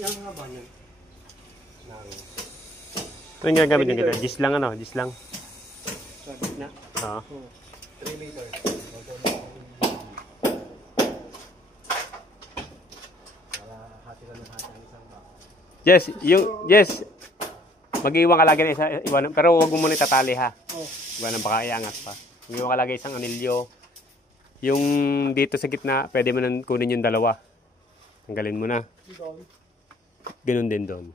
Yang nga ba yan? Ito yung gagamit nyo kita. Gis lang ano, gis lang. Sa gitna? Oo. 3 meters. Para hati lang ng hati ang isang box. Yes. Mag-iwan ka lagi ng isa, iwan, pero huwag mo muna itatali ha. Iwan baka iangat pa. Mag-iwan ka lagi isang anilyo. Yung dito sa gitna, pwede mo nang kunin yung dalawa. Tanggalin mo na. Ganun din doon.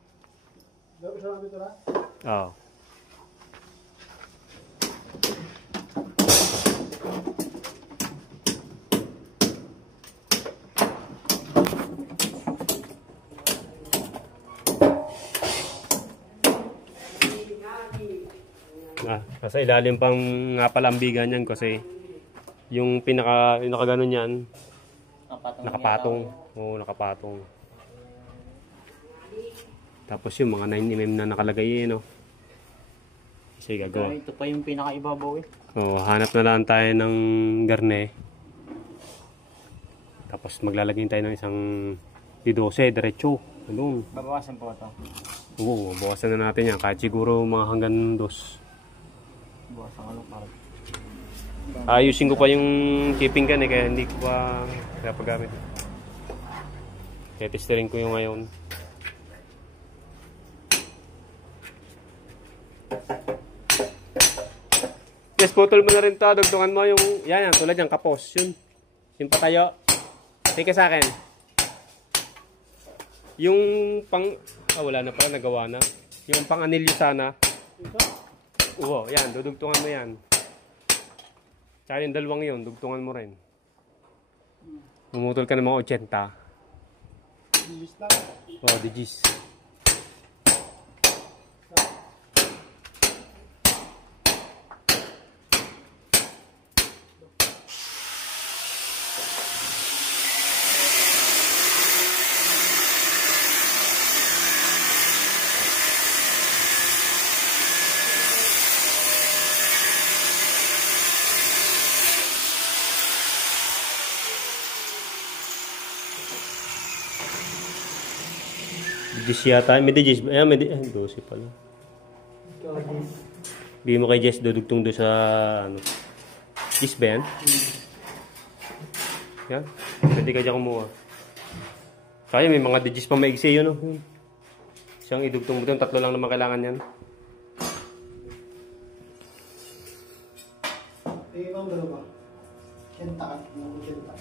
Oo. Kasi ilalim pang nga pala ang biga niyan kasi yung pinaka ganon yan nakapatong. Oo, nakapatong. Tapos yung mga 9mm na nakalagay no. Kasi gagawa. Ito pa yung pinakaibabaw eh. Oo, hanap na lang tayo ng garne. Tapos maglalagay tayo ng isang D12 diretso. Doon. Babawasan po ito. Oo, bawasan na natin yan. Kahit siguro mga hanggang 2. Bawasan ano para. Ayusin ko pa yung keeping gun eh, kaya hindi ko pa pinapagamit. Kaya testerin ko yung ngayon. Yes, putol mo na rin to. Dugtungan mo yung, yan, tulad yung kapos. Yun. Yung patayo. Tika sa akin. Yung pang, wala na pala, nagawa na. Yung pang anilyo sana. Oo, yan, dudugtungan mo yan. Tsaka yung dalawang yun, dugtungan mo rin. Bumutol ka ng mga 80. Digis lang. Oo, digis. Digis yata. May digis. Ayan, may digis. 12 pala. Bigay mo kay Jess dudugtong doon sa ano. Digis ba yan? Yan. Pwede ka dyan kumuha. Kaya may mga digis pa maigsi yun. No? Siyang idugtong mo doon. 3 lang naman kailangan yan. Ibang dalawa. Kenta. Kenta.